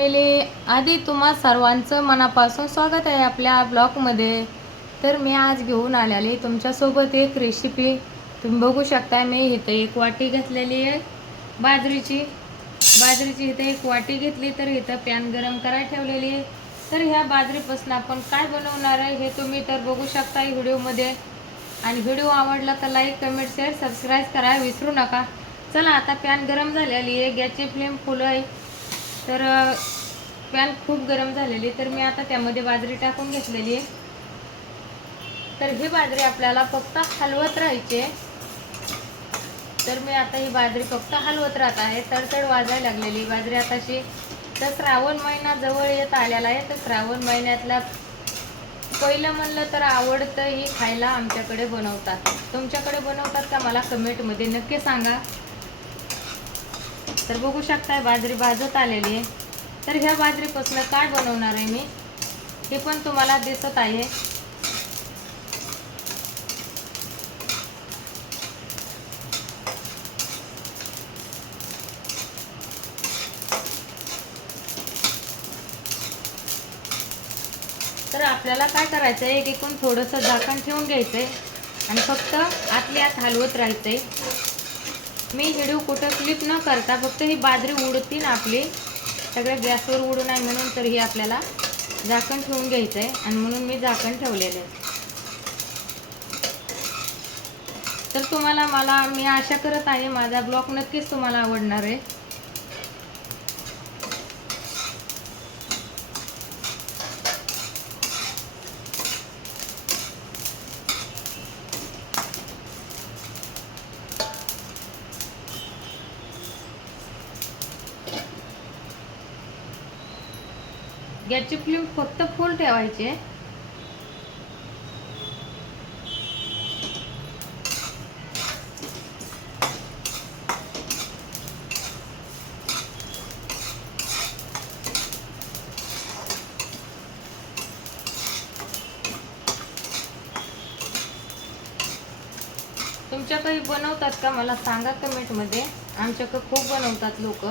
Family, आधी तुम्हा सर्वांचं मनापासून स्वागत आहे आपल्या ब्लॉगमध्ये. तर मी आज घेऊन आलेली तुमच्यासोबत एक रेसिपी. तुम्ही बघू शकता, मी इथे एक वाटी घेतलेली आहे बाजरीची. इथे एक वाटी घेतली, तर इथं पॅन गरम करायला ठेवलेली आहे. तर ह्या बाजरीपासून आपण काय बनवणार आहे हे तुम्ही तर बघू शकता व्हिडिओमध्ये. आणि व्हिडिओ आवडला तर लाईक, कमेंट, शेअर, सबस्क्राईब करायला विसरू नका. चला, आता पॅन गरम झालेली आहे, गॅसची फ्लेम फुल आहे. तर पॅन खूप गरम झालेली, तर मी आता त्यामध्ये बाजरी टाकून घेतलेली आहे. तर ही बाजरी आपल्याला फक्त हलवत राहायची. तर मी आता ही बाजरी फक्त हलवत राहत आहे. तडतड वाजायला लागलेली बाजरी आताशी. तर श्रावण महिना जवळ येत आलेला आहे. तर श्रावण महिन्यातला पहिलं म्हणलं तर आवडतं ही खायला आमच्याकडे बनवतात. तुमच्याकडे बनवतात का मला कमेंटमध्ये नक्की सांगा. तर बघू शकताय बाजरी भाजत आलेली आहे. तर ह्या बाजरीपासून काय बनवणार आहे मी हे पण तुम्हाला दिसत आहे. तर आपल्याला काय करायचं आहे, एकूण थोडंसं झाकण ठेवून घ्यायचं आहे आणि फक्त आतल्या आत हलवत राहायचं आहे. मी व्हिडिओ कुठं क्लिप न करता फक्त ही बाजरी उडती ना आपली सगळं गॅसवर उडू नये म्हणून तर ही आपल्याला झाकण ठेवून घ्यायचं आहे. आणि म्हणून मी झाकण ठेवलेलं आहे. तर तुम्हाला मी आशा करत आहे माझा ब्लॉग नक्कीच तुम्हाला आवडणार आहे. गॅसची फ्लेम फक्त फुल ठेवायची. तुमच्याकडे बनवतात का मला सांगा कमेंटमध्ये. आमच्याकडे खूप बनवतात लोक.